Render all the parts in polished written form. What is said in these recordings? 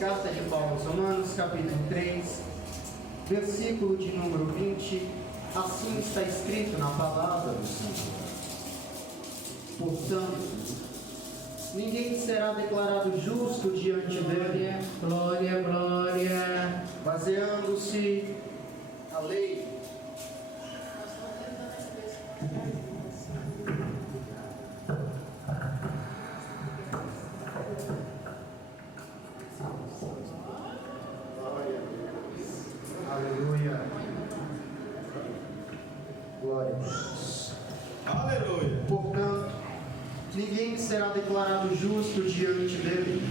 Carta de Paulo aos Romanos, capítulo 3, versículo de número 20. Assim está escrito na palavra do Senhor. Portanto, ninguém será declarado justo diante dele, Glória, glória. baseando-se na lei. Aleluia. Glória a Deus. Aleluia. Portanto, ninguém será declarado justo diante dele,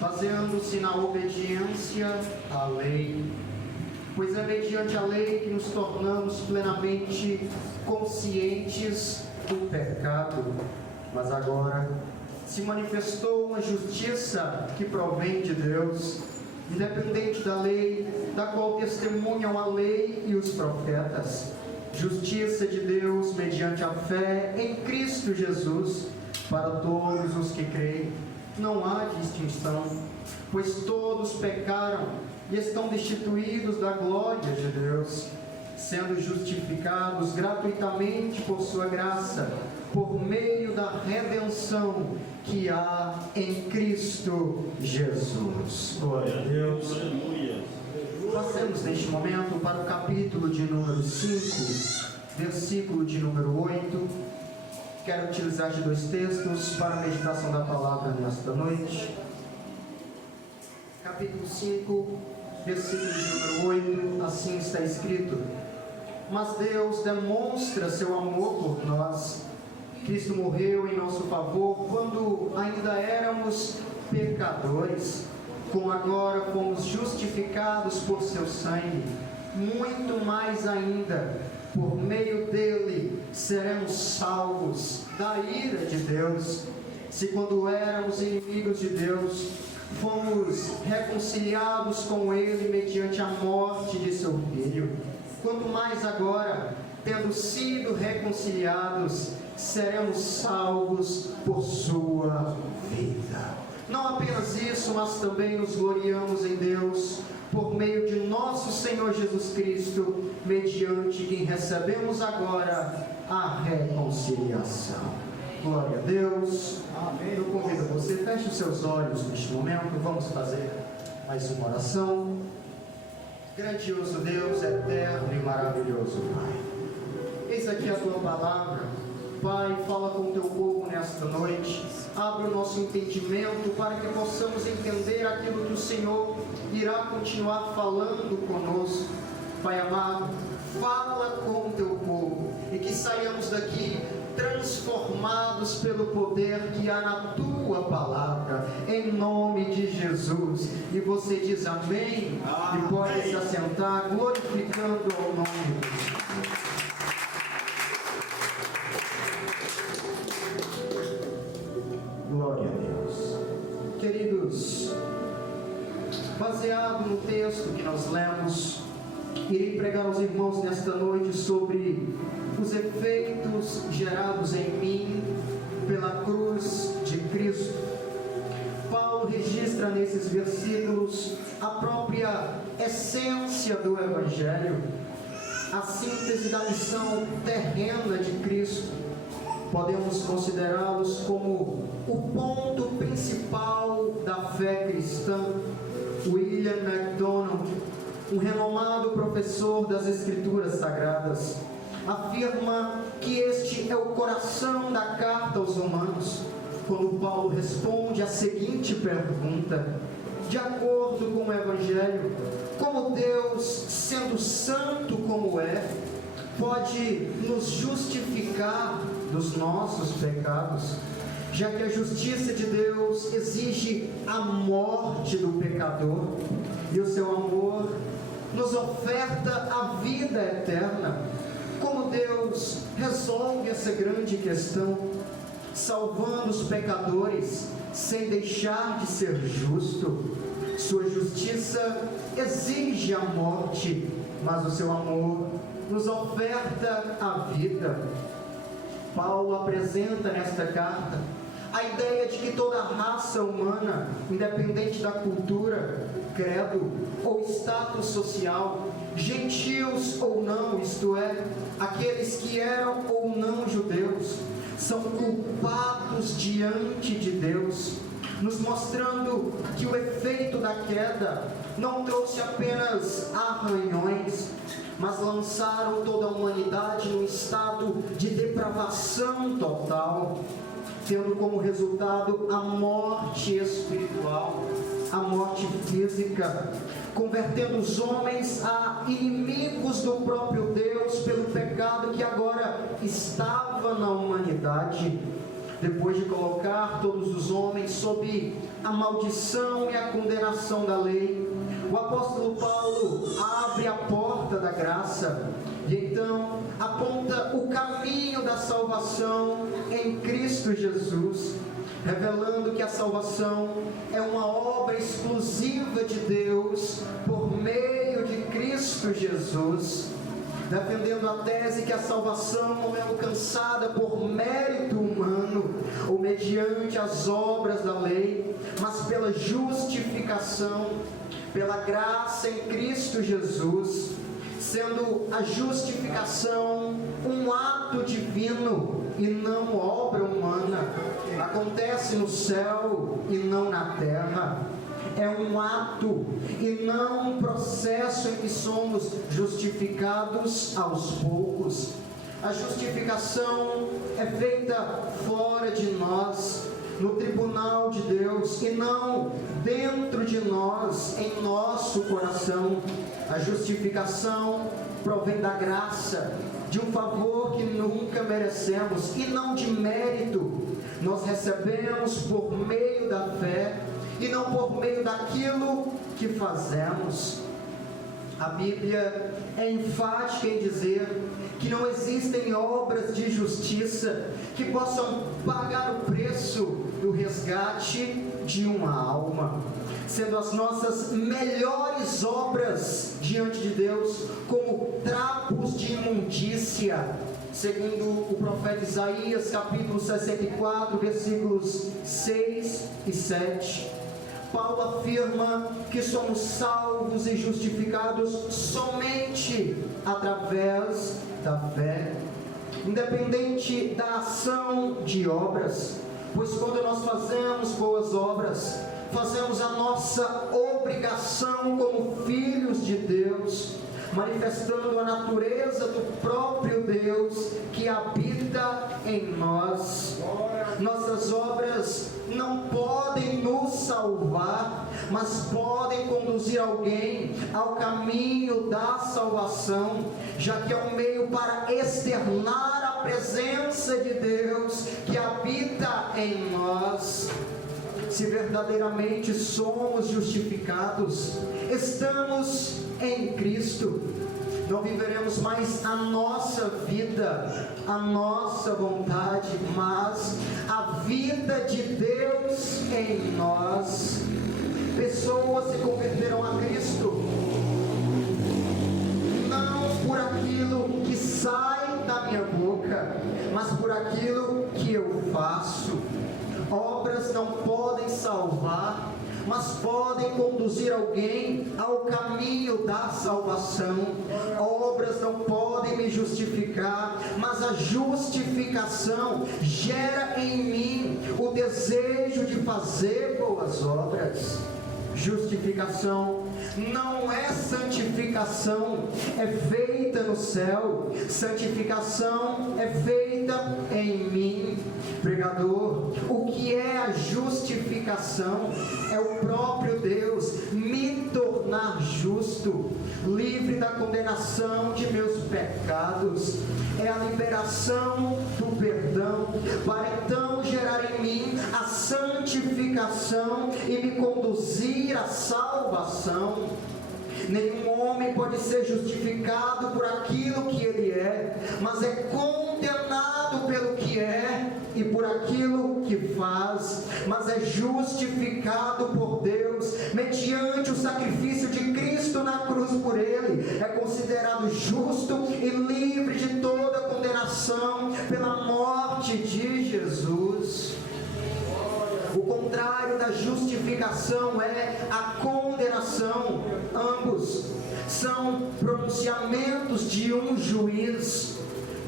baseando-se na obediência à lei. Pois é mediante a lei que nos tornamos plenamente conscientes do pecado. Mas agora se manifestou uma justiça que provém de Deus, independente da lei, da qual testemunham a lei e os profetas. Justiça de Deus mediante a fé em Cristo Jesus, para todos os que creem. Não há distinção, pois todos pecaram e estão destituídos da glória de Deus, sendo justificados gratuitamente por sua graça, por meio da redenção que há em Cristo Jesus. Glória a Deus. Aleluia. Passemos neste momento para o capítulo de número 5, versículo de número 8. Quero utilizar de dois textos para a meditação da palavra nesta noite. Capítulo 5, versículo de número 8, assim está escrito: Mas Deus demonstra seu amor por nós. Cristo morreu em nosso favor quando ainda éramos pecadores. Como agora fomos justificados por seu sangue, muito mais ainda, por meio dele, seremos salvos da ira de Deus. Se quando éramos inimigos de Deus, fomos reconciliados com ele mediante a morte de seu Filho, quanto mais agora, tendo sido reconciliados, seremos salvos por sua vida. Não apenas isso, mas também nos gloriamos em Deus, por meio de nosso Senhor Jesus Cristo, mediante quem recebemos agora a reconciliação. Glória a Deus. Amém. Eu convido você, feche os seus olhos neste momento, vamos fazer mais uma oração. Grandioso Deus, eterno e maravilhoso Pai, eis aqui a Tua palavra. Pai, fala com o Teu povo nesta noite, abre o nosso entendimento para que possamos entender aquilo que o Senhor irá continuar falando conosco. Pai amado, fala com o Teu povo e que saiamos daqui transformados pelo poder que há na Tua palavra, em nome de Jesus. E você diz amém, e pode se assentar glorificando ao nome de Jesus. Glória a Deus. Queridos, baseado no texto que nós lemos, irei pregar aos irmãos nesta noite sobre os efeitos gerados em mim pela cruz de Cristo. Paulo registra nesses versículos a própria essência do Evangelho, a síntese da missão terrena de Cristo. Podemos considerá-los como o ponto principal da fé cristã. William MacDonald, um renomado professor das Escrituras Sagradas, afirma que este é o coração da carta aos Romanos, quando Paulo responde a seguinte pergunta: de acordo com o Evangelho, como Deus, sendo santo como é, pode nos justificar dos nossos pecados, já que a justiça de Deus exige a morte do pecador e o seu amor nos oferta a vida eterna? Como Deus resolve essa grande questão, salvando os pecadores sem deixar de ser justo? Sua justiça exige a morte, mas o seu amor nos oferta a vida. Paulo apresenta nesta carta a ideia de que toda raça humana, independente da cultura, credo ou status social, gentios ou não, isto é, aqueles que eram ou não judeus, são culpados diante de Deus, nos mostrando que o efeito da queda não trouxe apenas arranhões, mas lançaram toda a humanidade num estado de depravação total, tendo como resultado a morte espiritual, a morte física, convertendo os homens a inimigos do próprio Deus pelo pecado que agora estava na humanidade, depois de colocar todos os homens sob a maldição e a condenação da lei. O apóstolo Paulo abre a porta da graça e então aponta o caminho da salvação em Cristo Jesus, revelando que a salvação é uma obra exclusiva de Deus por meio de Cristo Jesus, defendendo a tese que a salvação não é alcançada por mérito humano ou mediante as obras da lei, mas pela justificação, pela graça em Cristo Jesus, sendo a justificação um ato divino e não obra humana, acontece no céu e não na terra, é um ato e não um processo em que somos justificados aos poucos. A justificação é feita fora de nós, no tribunal de Deus, e não dentro de nós, em nosso coração. A justificação provém da graça, de um favor que nunca merecemos, e não de mérito. Nós recebemos por meio da fé, e não por meio daquilo que fazemos. A Bíblia é enfática em dizer que não existem obras de justiça que possam pagar o preço do resgate de uma alma, sendo as nossas melhores obras diante de Deus como trapos de imundícia, segundo o profeta Isaías, capítulo 64, versículos 6 e 7. Paulo afirma que somos salvos e justificados somente através da fé, independente da ação de obras, pois quando nós fazemos boas obras, fazemos a nossa obrigação como filhos de Deus, manifestando a natureza do próprio Deus que habita em nós. Nossas obras não podem nos salvar, mas podem conduzir alguém ao caminho da salvação, já que é um meio para externar a presença de Deus que habita em nós. Se verdadeiramente somos justificados, estamos em Cristo, não viveremos mais a nossa vida, a nossa vontade, mas a vida de Deus em nós. Pessoas se converterão a Cristo não por aquilo que sai da minha boca, mas por aquilo que eu faço. Obras não podem salvar, mas podem conduzir alguém ao caminho da salvação. Obras não podem me justificar, mas a justificação gera em mim o desejo de fazer boas obras. Justificação não é santificação, é feita no céu. Santificação é feita em mim. Pregador, o que é a justificação? É o próprio Deus me tornar justo, livre da condenação de meus pecados. É a liberação do perdão, para então gerar em mim a santificação e me conduzir à salvação. Nenhum homem pode ser justificado por aquilo que ele é, mas é condenado pelo que é e por aquilo que faz, mas é justificado por Deus mediante o sacrifício de Cristo na cruz por ele. É considerado justo e livre de toda condenação pela morte de Jesus. justificação é a condenação. Ambos são pronunciamentos de um juiz.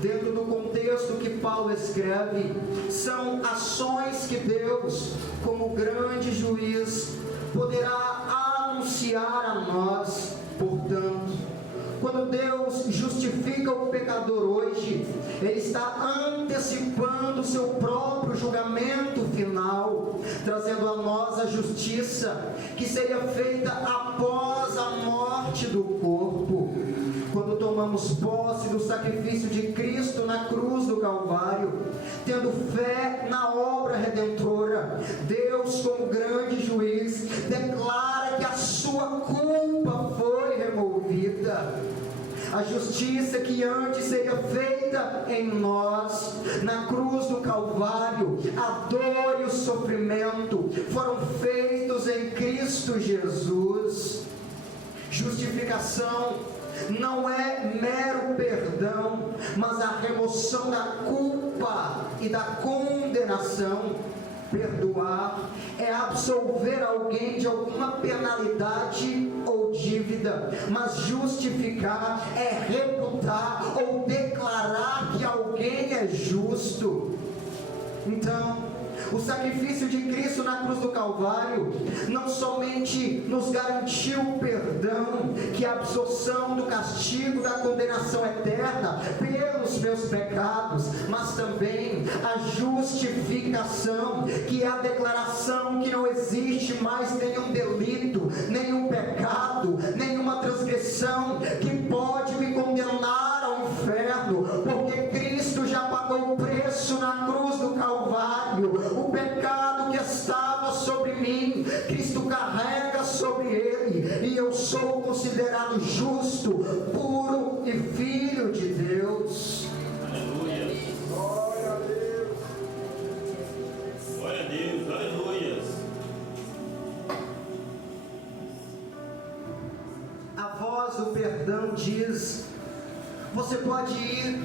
Dentro do contexto que Paulo escreve, são ações que Deus, como grande juiz, poderá anunciar a nós. Portanto, quando Deus justifica o pecador hoje, Ele está antecipando o seu próprio julgamento final, trazendo a nós a justiça que seria feita após a morte do corpo. Quando tomamos posse do sacrifício de Cristo na cruz do Calvário, tendo fé na obra redentora, Deus, como grande juiz, declara que a sua culpa foi removida. A justiça que antes seria feita em nós, na cruz do Calvário, a dor e o sofrimento foram feitos em Cristo Jesus. Justificação não é mero perdão, mas a remoção da culpa e da condenação. Perdoar é absolver alguém de alguma penalidade ou dívida, mas justificar é reputar ou declarar que alguém é justo. Então, o sacrifício de Cristo na cruz do Calvário não somente nos garantiu o perdão, que é a absorção do castigo da condenação eterna pelos meus pecados, mas também a justificação, que é a declaração que não existe mais nenhum delito, nenhum pecado, nenhuma transgressão que pode me condenar ao inferno, porque Cristo já pagou o preço na cruz do Calvário. O pecado que estava sobre mim, Cristo carrega sobre Ele, e eu sou considerado justo, puro e filho de Deus. Aleluia. Glória a Deus. Glória a Deus. Aleluia. A voz do perdão diz: você pode ir,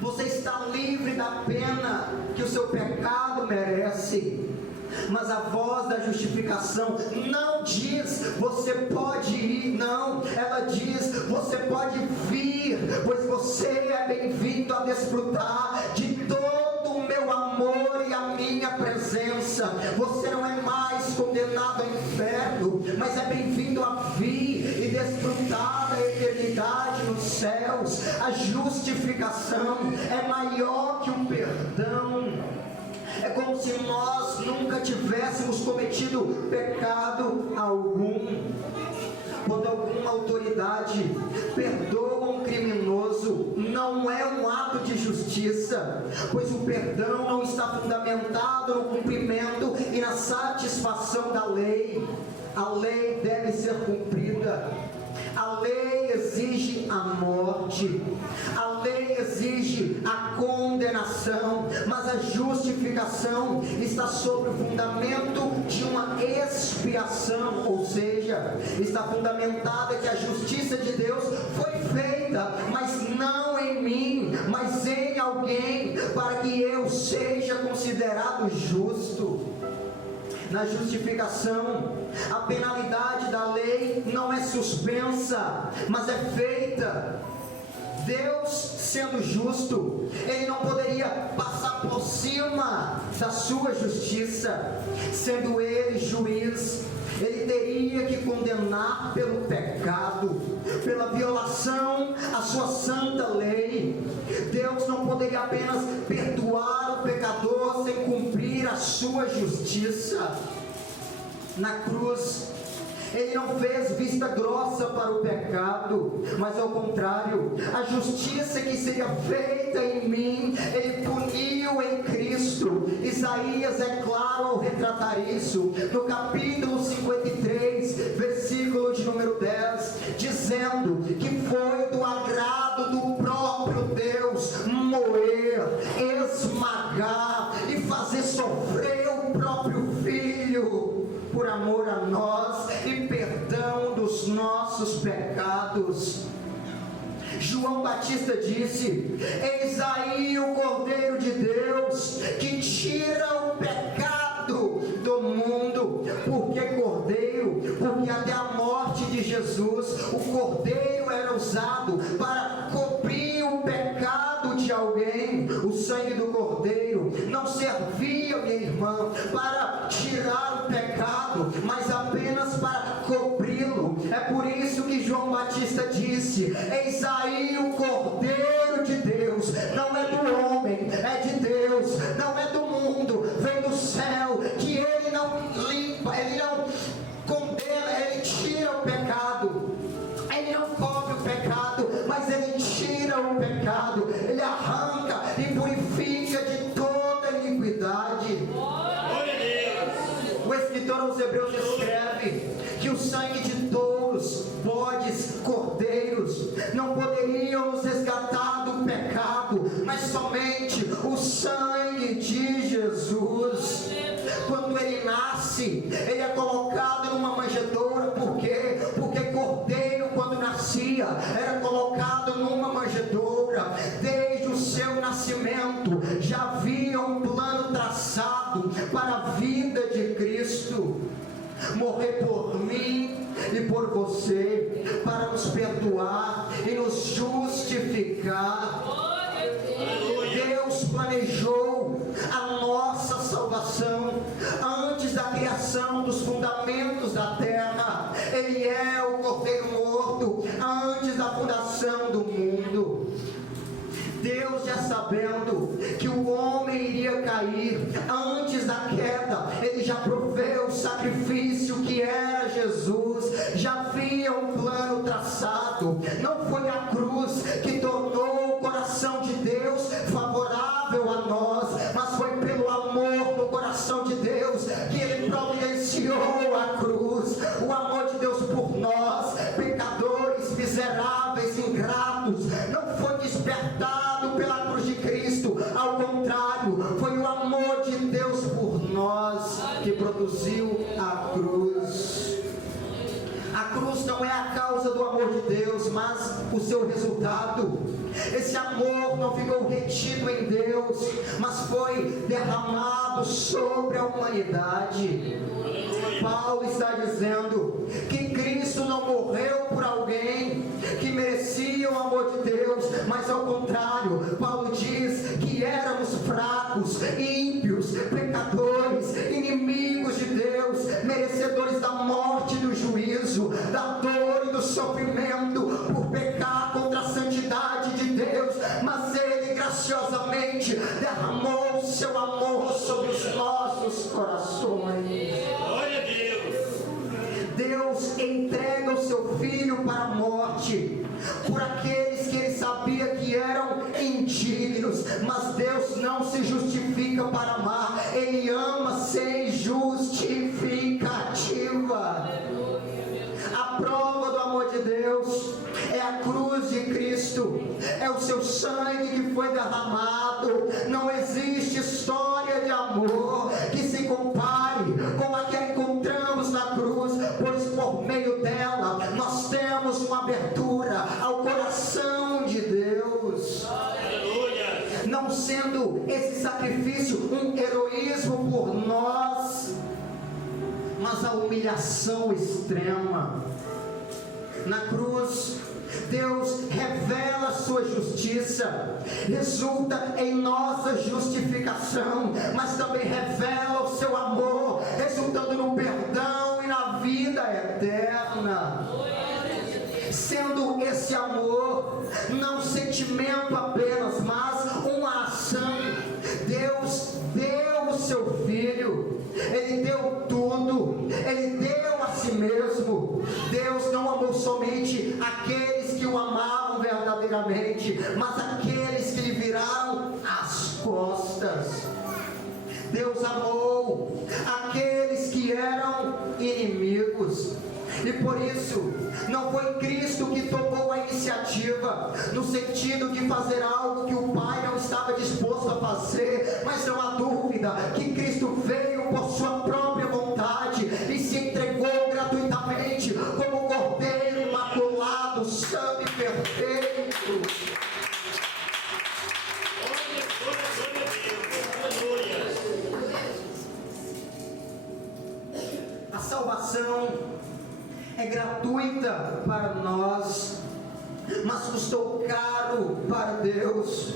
você está livre da pena que o seu pecado merece. Mas a voz da justificação não diz você pode ir, não, ela diz você pode vir, pois você é bem-vindo a desfrutar de todo o meu amor e a minha presença. Você não é mais condenado ao inferno, mas é bem-vindo a vir e desfrutar da eternidade nos céus. A justificação é maior que o perdão. É como se nós nunca tivéssemos cometido pecado algum. Quando alguma autoridade perdoa um criminoso, não é um ato de justiça, pois o perdão não está fundamentado no cumprimento e na satisfação da lei. A lei deve ser cumprida. A lei exige a morte, a lei exige a condenação, mas a justificação está sobre o fundamento de uma expiação, ou seja, está fundamentada que a justiça de Deus foi feita, mas não em mim, mas em alguém, para que eu seja considerado justo. Na justificação, a penalidade da lei não é suspensa, mas é feita. Deus, sendo justo, Ele não poderia passar por cima da sua justiça. Sendo Ele juiz, Ele teria que condenar pelo pecado, pela violação à sua santa lei. Deus não poderia apenas perdoar o pecador sem cumprir a sua justiça. Na cruz, Ele não fez vista grossa para o pecado, mas ao contrário, a justiça que seria feita em mim, Ele puniu em Cristo. Isaías é claro ao retratar isso, no capítulo 53, versículo de número 10, dizendo que foi do agrado do próprio Deus moer, esmagar e fazer sofrer o próprio Filho, por amor a nós e perdão dos nossos pecados. João Batista disse: eis aí o Cordeiro de Deus que tira o pecado do mundo. Por que cordeiro? Porque até a morte de Jesus, o cordeiro era usado para cobrir o pecado de alguém. O sangue do cordeiro não servia, minha irmã, para tirar o pecado, mas apenas para cobri-lo. É por isso que João Batista disse: eis aí o cordeiro de Deus. Não é do homem, é de Deus, não é do mundo, vem do céu, que ele não limpa, ele não condena, ele tira o pecado. Ele não cobre o pecado, mas ele tira o pecado, ele arranca e purifica de toda iniquidade. O escritor aos Hebreus escreve que o sangue de touros, bodes, cordeiros não poderiam nos resgatar do pecado, mas somente o sangue de Jesus. Quando ele nasce, ele é colocado numa manjedoura. Por quê? Porque cordeiro, quando nascia, era colocado numa manjedoura. Desde o seu nascimento já havia um plano traçado para a vida de Cristo. Morrer por mim e por você, para nos perdoar e nos justificar. Deus planejou a nossa salvação antes da criação dos fundamentos da terra. Ele é o cordeiro morto antes da fundação do mundo. Deus, já sabendo que o homem iria cair antes da queda, ele já proveu o sacrifício que era Jesus. Já havia um plano traçado. Não foi a cruz que tornou o coração de Deus favorável a nós, mas foi pelo amor do coração de Deus que ele providenciou a cruz. O amor de Deus por nós, pecadores, miseráveis, ingratos, não foi despertado pela cruz de Cristo. Ao contrário, foi o amor de Deus por nós que produziu a cruz. A cruz não é a causa do amor de Deus, mas o seu resultado. Esse amor não ficou retido em Deus, mas foi derramado sobre a humanidade. Paulo está dizendo que Cristo não morreu por alguém que merecia o amor de Deus, mas ao contrário, Paulo diz que éramos fracos, ímpios, pecadores, inimigos de Deus, merecedores da morte e do juízo, da dor e do sofrimento, por pecar contra a santidade de Deus. Mas ele graciosamente derramou o seu amor sobre os nossos corações. Deus entrega o seu Filho para a morte por aqueles que ele sabia que eram indignos. Mas Deus não se justifica para amar, ele ama sem justificativa. A prova do amor de Deus é a cruz de Cristo, é o seu sangue que foi derramado. Não existe história de amor que se compare com a que encontramos na cruz, pois por meio dela nós temos uma abertura ao coração de Deus. Não sendo esse sacrifício um heroísmo por nós, mas a humilhação extrema. Na cruz, Deus revela a sua justiça, resulta em nossa justificação, mas também revela o seu amor, resultando no perdão e na vida eterna. Sendo esse amor não um sentimento apenas, mas uma ação, Deus deu o seu Filho, ele deu tudo, ele deu a si mesmo. Deus não amou somente aqueles que o amavam verdadeiramente, mas aqueles que lhe viraram as costas. Deus amou aqueles que eram inimigos. E por isso, não foi Cristo que tomou a iniciativa, no sentido de fazer algo que o Pai não estava disposto a fazer, mas não há dúvida que Cristo veio por sua própria vontade e se entregou gratuitamente como cordeiro imaculado, santo e perfeito. A salvação é gratuita para nós, mas custou caro para Deus.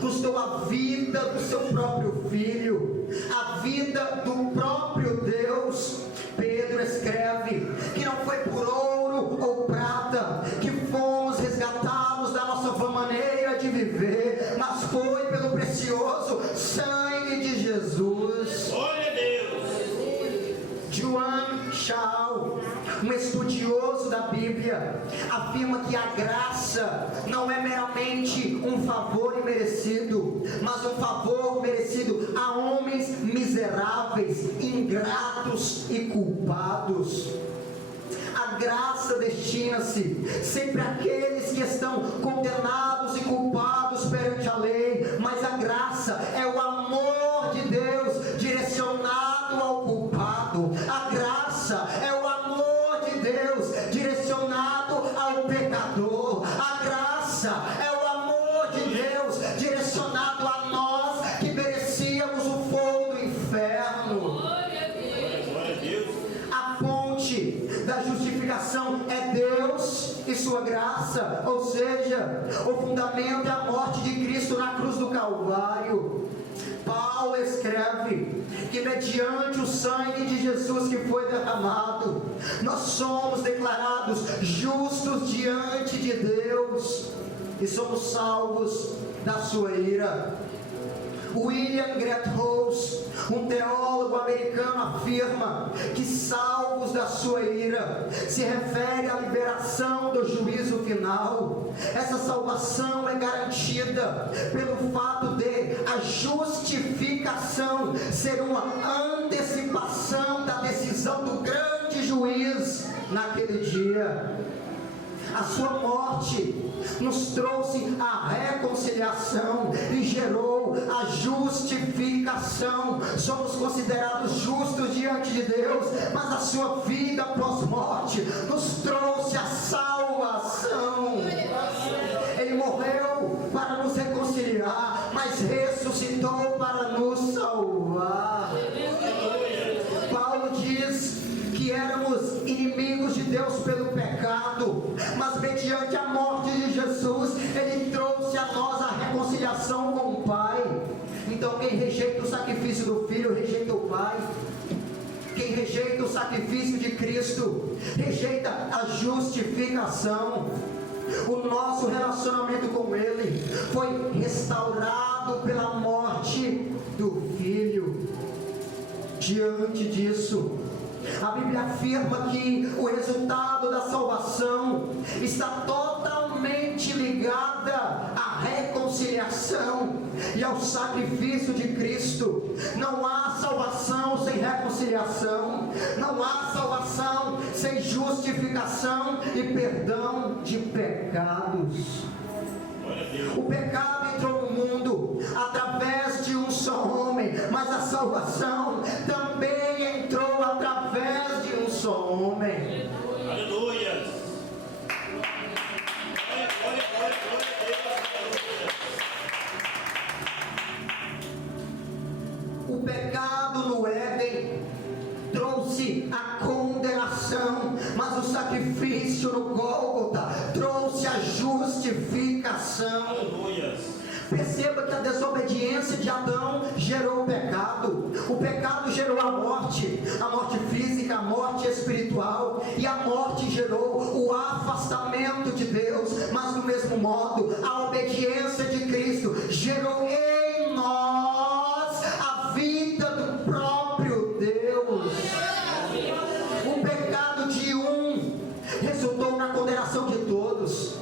Custou a vida do seu próprio Filho, a vida do próprio Deus. Pedro escreve que não foi por ouro ou prata que fomos resgatados da nossa vã maneira de viver, mas foi pelo precioso sangue de Jesus. Glória a Deus. Joan Chau, um estudioso da Bíblia, afirma que a graça não é meramente um favor imerecido, mas um favor merecido a homens miseráveis, ingratos e culpados. A graça destina-se sempre àqueles que estão condenados e culpados perante a lei, mas a graça é o amor de Deus direcionado ao culpado. A graça é o amor de Deus direcionado ao pecador. A graça é o amor de Deus direcionado a nós que merecíamos o fogo do inferno. Glória a Deus. A ponte da justificação é Deus e sua graça, ou seja, o fundamento é a morte de Cristo na cruz do Calvário. Paulo escreve que mediante o sangue de Jesus que foi derramado, nós somos declarados justos diante de Deus e somos salvos da sua ira. William Greathouse, um teólogo americano, afirma que salvos da sua ira se refere à liberação do juízo final. Essa salvação é garantida pelo fato de a justificação ser uma antecipação da decisão do grande juiz naquele dia. A sua morte nos trouxe a reconciliação e gerou a justificação. Somos considerados justos diante de Deus, mas a sua vida pós-morte nos trouxe a salvação. Ele morreu para nos reconciliar, mas ressuscitou para nos salvar. Paulo diz que éramos inimigos de Deus pelo pecado, mas mediante a morte de Jesus, Ele trouxe a nós a reconciliação com o Pai. Então quem rejeita o sacrifício do Filho, rejeita o Pai. Quem rejeita o sacrifício de Cristo, rejeita a justificação. O nosso relacionamento com Ele foi restaurado pela morte do Filho. Diante disso, a Bíblia afirma que o resultado da salvação está totalmente ligada à reconciliação e ao sacrifício de Cristo. Não há salvação sem reconciliação, não há salvação sem justificação e perdão de pecados. O pecado entrou no mundo através de um só homem, mas a salvação também entrou através de um só homem. Aleluia. Glória a Deus. O pecado no Éden trouxe a condenação, mas o sacrifício no Gólgota trouxe a justificação. Aleluia. Perceba que a desobediência de Adão gerou o pecado gerou a morte física, a morte espiritual, e a morte gerou o afastamento de Deus, mas do mesmo modo, a obediência de Cristo gerou em nós a vida do próprio Deus. O pecado de um resultou na condenação de todos.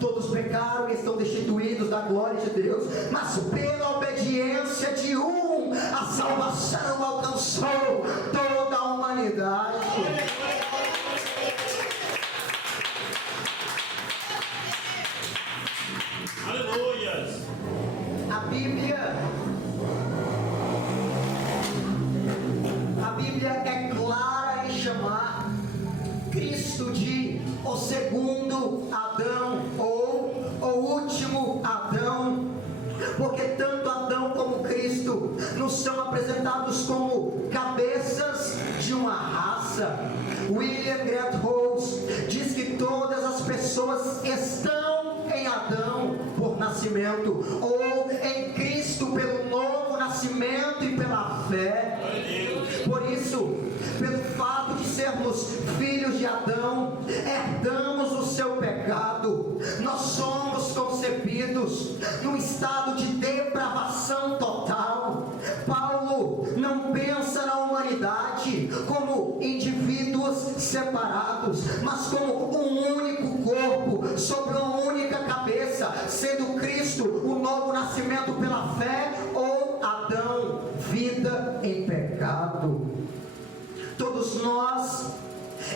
Todos pecaram e estão destituídos da glória de Deus, mas pela obediência de um, a salvação alcançou toda a humanidade. Aleluia. A Bíblia é clara em chamar Cristo de o segundo Adão, ou o último Adão, porque tanto Adão como Cristo nos são apresentados como cabeças de uma raça. William Grant Rose diz que todas as pessoas estão em Adão por nascimento, ou em Cristo pelo novo nascimento e pela fé. Por isso, pelo fato de sermos filhos de Adão, herdamos o seu pecado. Nós somos concebidos num estado de depravação total. Paulo não pensa na humanidade como indivíduos separados, mas como um único corpo, sobre uma única cabeça, sendo Cristo o novo nascimento pela fé, ou Adão, vida em pecado. Todos nós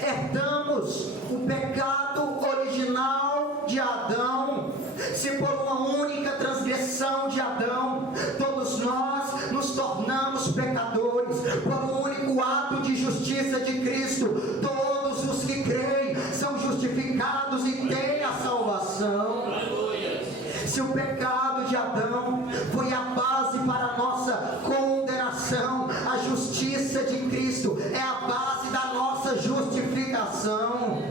herdamos o pecado original de Adão. Se por uma única transgressão de Adão, todos nós nos tornamos pecadores, por um único ato de justiça de Cristo, todos os que creem são justificados e têm a salvação. Se o pecado de Adão foi a base para a nossa condenação, a justiça de Cristo é a base da nossa justificação.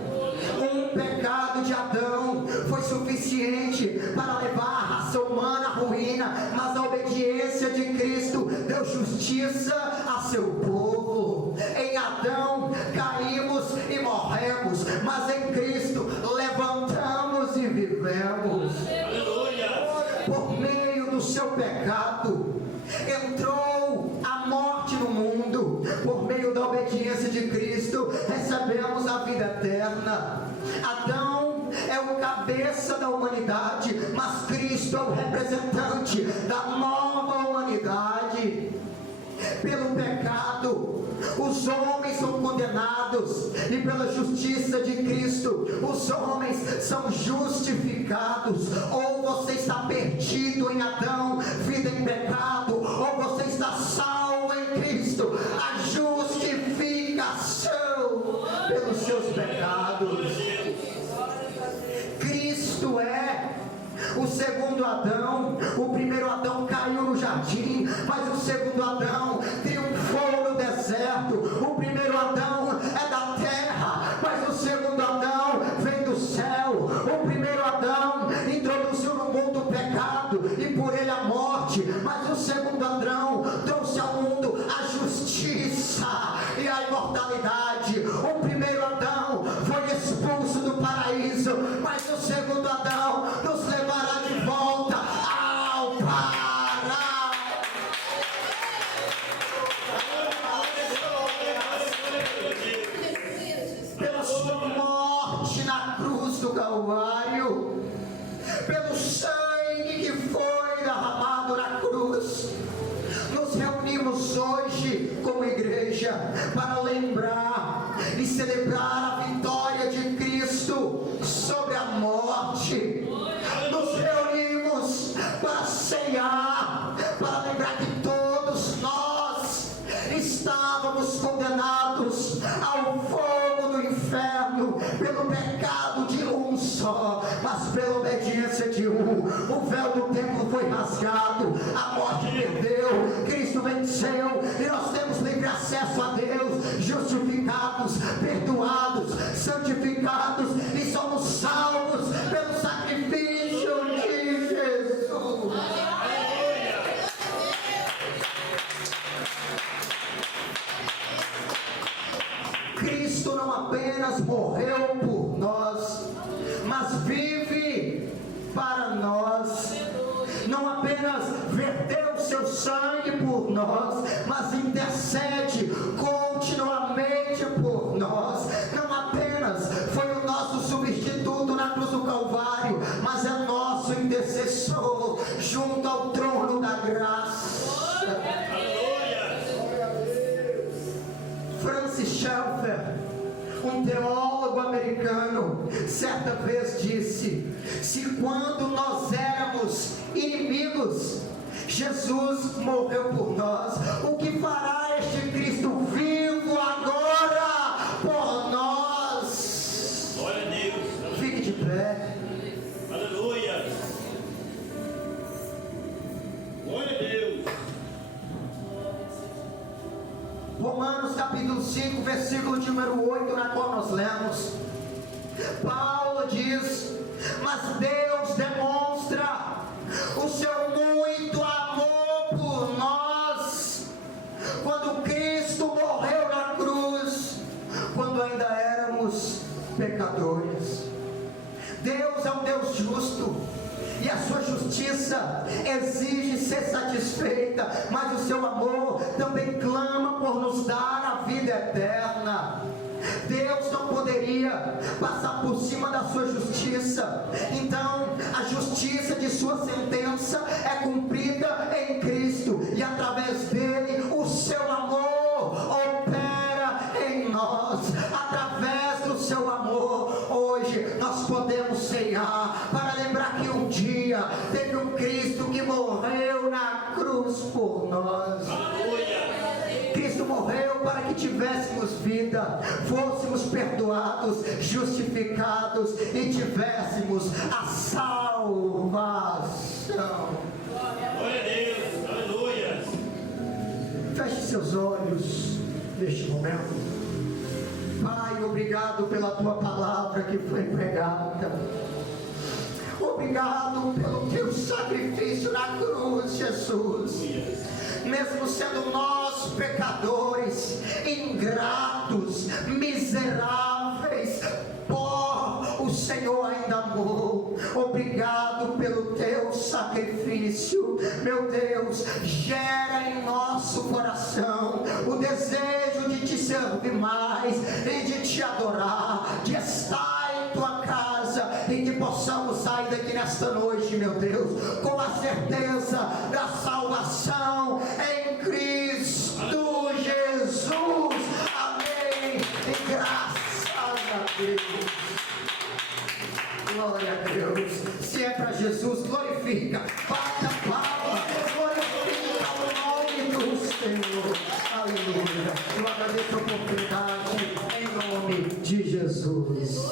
Um pecado de Adão foi suficiente para levar a raça humana à ruína, mas a obediência de Cristo deu justiça a seu povo. Em Adão caímos e morremos, mas em Cristo levantamos e vivemos. Por meio do seu pecado entrou a morte no mundo. Por meio da obediência de Cristo recebemos a vida eterna. Adão é o cabeça da humanidade, mas Cristo é o representante da nova humanidade. Pelo pecado, os homens são condenados, e pela justiça de Cristo, os homens são justificados. Ou você está perdido em Adão, vida em pecado, ou você está salvo em Cristo, a justificação pelos seus pecados. Cristo é o segundo Adão. O primeiro Adão caiu no jardim, mas o segundo Adão triunfou no deserto. O primeiro Adão é da terra, mas o segundo Adão vem do céu. O primeiro Adão introduziu no mundo o pecado e por ele a morte, mas o segundo Adão trouxe ao mundo a justiça e a imortalidade. O primeiro Adão foi expulso do paraíso, mas o segundo Adão nos levará de volta ao paraíso. Pela sua morte na cruz do Calvário, pelo sangue que foi derramado na cruz, nos reunimos hoje como igreja para lembrar e celebrar a vitória de Cristo sobre a morte. Nos reunimos para ceiar, para lembrar que todos nós estávamos condenados ao fogo do inferno pelo pecado de um só, mas pela obediência de um. O véu do templo foi rasgado, a morte perdeu, Cristo venceu, e nós temos livre acesso a Deus, justificados, perdoados, santificados, e somos salvos pelo sacrifício de Jesus. Cristo não apenas morreu por nós, mas vive para nós. Não apenas verteu seu sangue por nós, mas intercede continuamente por nós. Não apenas foi o nosso substituto na cruz do Calvário, mas é nosso intercessor junto ao trono da graça. Francis Schaeffer, um teólogo americano, certa vez disse: se quando nós éramos inimigos, Jesus morreu por nós, o que fará este Cristo vivo agora por nós? Glória a Deus. Fique de pé. Aleluia. Glória a Deus. Romanos capítulo 5, atitude número 8 na qual nós lemos. Paulo diz: mas Deus demonstra o seu muito amor por nós, quando Cristo morreu na cruz, quando ainda éramos pecadores. Deus é um Deus justo, e a sua justiça exige ser satisfeita, mas o seu amor também clama por nos dar a vida eterna. Deus não poderia passar por cima da sua justiça, então a justiça de sua sentença é cumprida em Cristo, e através dele o seu amor opera em nós. Através do seu amor, hoje nós podemos ceiar para lembrar que um dia teve um Cristo que morreu na cruz por nós. Aleluia. Cristo morreu para que tivéssemos vida, fôssemos perdoados, justificados e tivéssemos a salvação. Glória a Deus. Aleluia. Feche seus olhos neste momento. Pai, obrigado pela tua palavra que foi pregada. Obrigado pelo teu sacrifício na cruz, Jesus. Mesmo sendo nós pecadores, ingratos, miseráveis, o Senhor ainda amou. Obrigado pelo teu sacrifício. Meu Deus, gera em nosso coração o desejo de te servir mais e de te adorar, de estar em tua casa, e que possamos sair daqui nesta noite, meu Deus, com a certeza da salvação em Cristo Jesus. Amém. E graças a Deus. Glória a Deus. Se é para Jesus, glorifica. Bata palma. Glorifica o nome do Senhor. Aleluia. Eu agradeço a oportunidade em nome de Jesus.